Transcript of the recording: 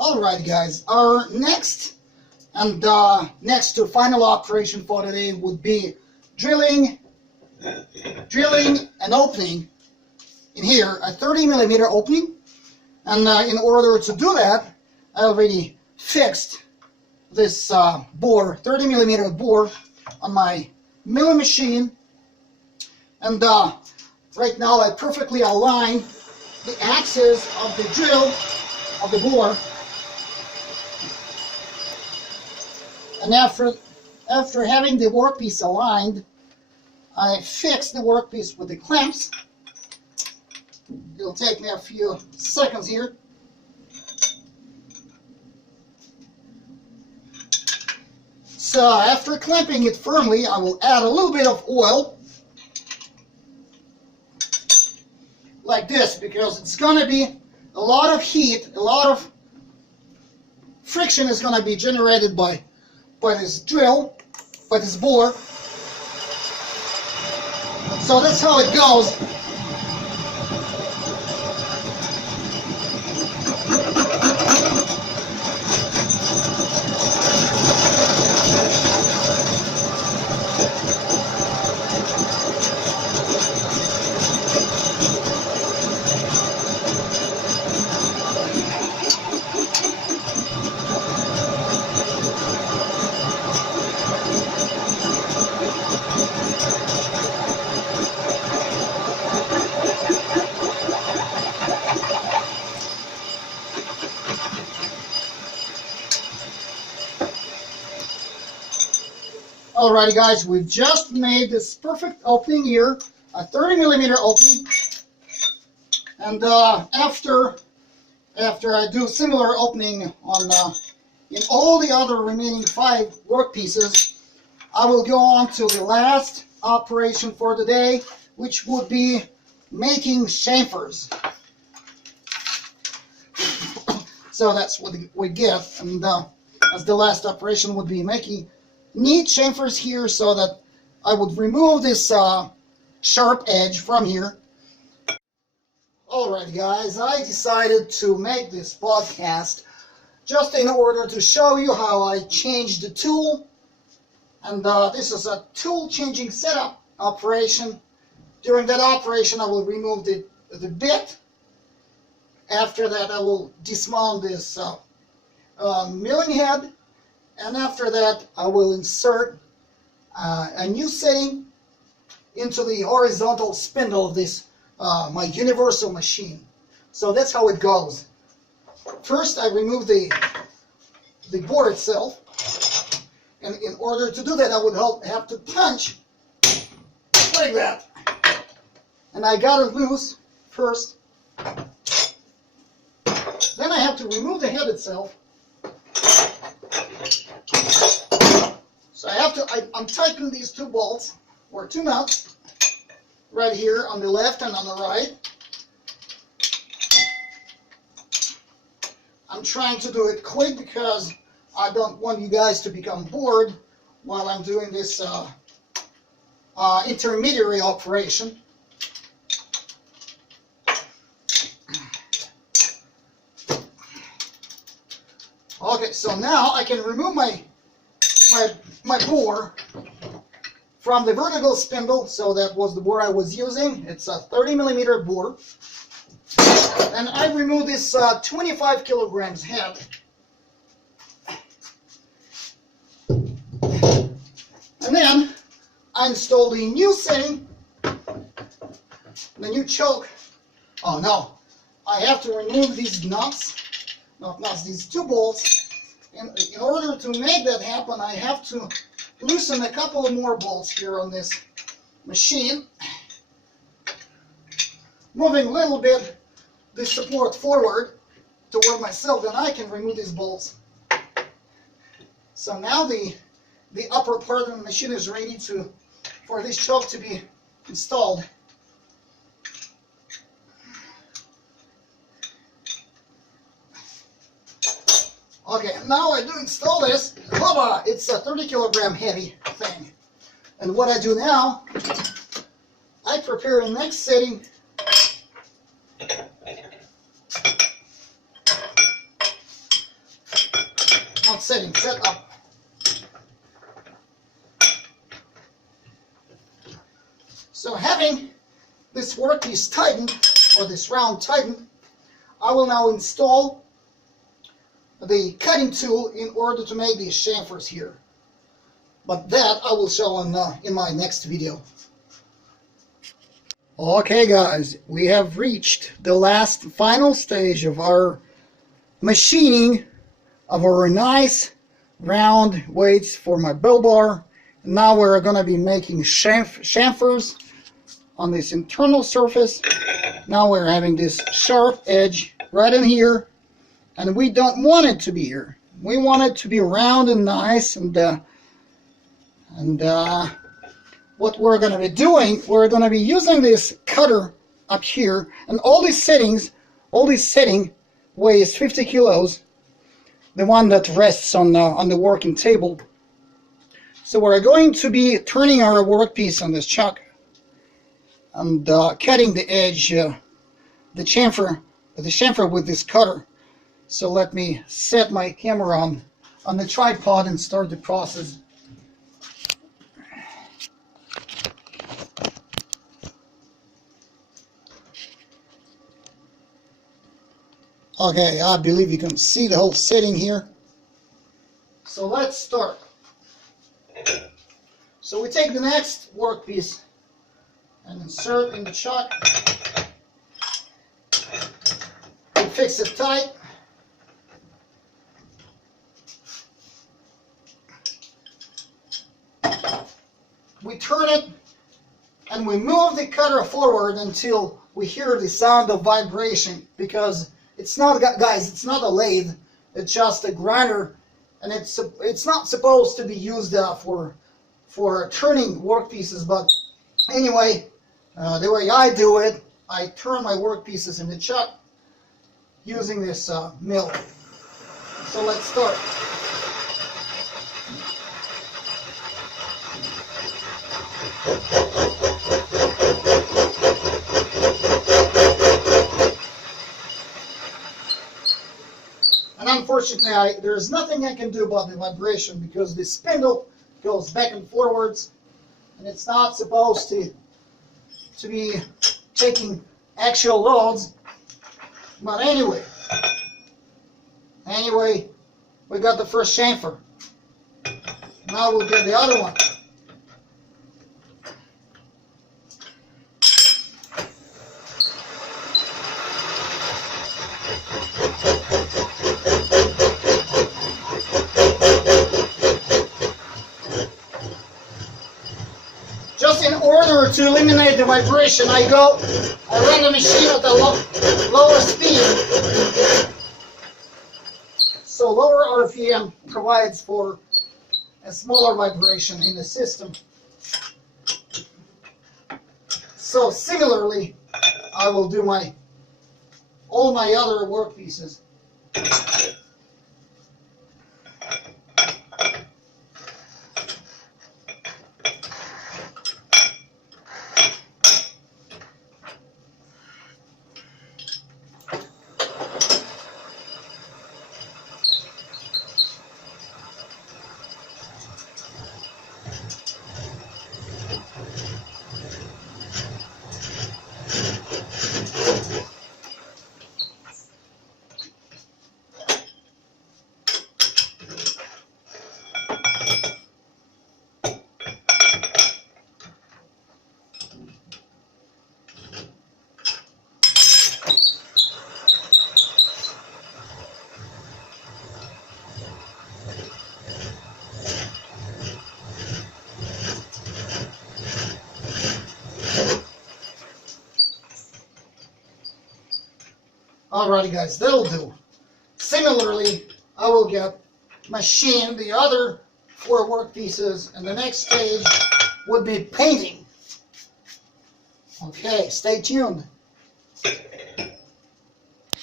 Alright guys, our next to final operation for today would be drilling an opening in here, a 30mm opening. And in order to do that, I already fixed this bore, 30mm bore, on my milling machine. And right now I perfectly align the axis of the drill of the bore. And after having the workpiece aligned, I fix the workpiece with the clamps. It'll take me a few seconds here. So after clamping it firmly, I will add a little bit of oil, like this, because it's going to be a lot of heat, a lot of friction is going to be generated by this drill, by this bore. So that's how it goes. Alrighty guys, we've just made this perfect opening here, a 30mm opening. And after I do similar opening on in all the other remaining 5 workpieces, I will go on to the last operation for the day, which would be making chamfers. So that's what we get, and as the last operation would be making neat chamfers here, so that I would remove this sharp edge from here. Alright guys, I decided to make this podcast just in order to show you how I changed the tool. And this is a tool changing setup operation. During that operation I will remove the bit. After that I will dismount this milling head. And after that, I will insert a new setting into the horizontal spindle of this, my universal machine. So that's how it goes. First, I remove the board itself. And in order to do that, I would have to punch like that. And I got it loose first. Then I have to remove the head itself. So I'm tightening these 2 bolts, or 2 nuts, right here on the left and on the right. I'm trying to do it quick because I don't want you guys to become bored while I'm doing this intermediary operation. Okay, so now I can remove my bore from the vertical spindle. So that was the bore I was using. It's a 30mm bore. And I remove this 25 kilograms head. And then I install the new setting, the new choke. Oh no, I have to remove these nuts, not nuts, these 2 bolts. And in order to make that happen, I have to loosen a couple of more bolts here on this machine, moving a little bit the support forward toward myself, and I can remove these bolts. So now the upper part of the machine is ready for this choke to be installed. Okay, now I do install this. Hoba! It's a 30 kilogram heavy thing. And what I do now, I prepare a next setting. not setting, set up. So having this workpiece tightened, or this round tightened, I will now install the cutting tool in order to make these chamfers here. But that I will show in my next video. Okay guys, we have reached the last final stage of our machining of our nice round weights for my bill bar. And now we're going to be making chamfers on this internal surface. Now we're having this sharp edge right in here, and we don't want it to be here. We want it to be round and nice, and what we're going to be doing, we're going to be using this cutter up here, and all this setting weighs 50 kilos, the one that rests on the working table. So we're going to be turning our workpiece on this chuck and cutting the edge, the chamfer with this cutter. So let me set my camera on the tripod and start the process. Okay, I believe you can see the whole setting here. So let's start. So we take the next workpiece and insert in the chuck. We fix it tight. We turn it and we move the cutter forward until we hear the sound of vibration, because it's not, guys, it's not a lathe, it's just a grinder, and it's not supposed to be used for turning workpieces. But anyway, the way I do it, I turn my workpieces in the chuck using this mill. So let's start. And unfortunately, there's nothing I can do about the vibration, because the spindle goes back and forwards, and it's not supposed to be taking actual loads. But anyway, we got the first chamfer. Now we'll get the other one. Just in order to eliminate the vibration, I run the machine at a lower speed. So lower RPM provides for a smaller vibration in the system. So similarly, I will do all my other workpieces. Alrighty guys, that'll do. Similarly, I will machine the other 4 workpieces, and the next stage would be painting. Okay, stay tuned.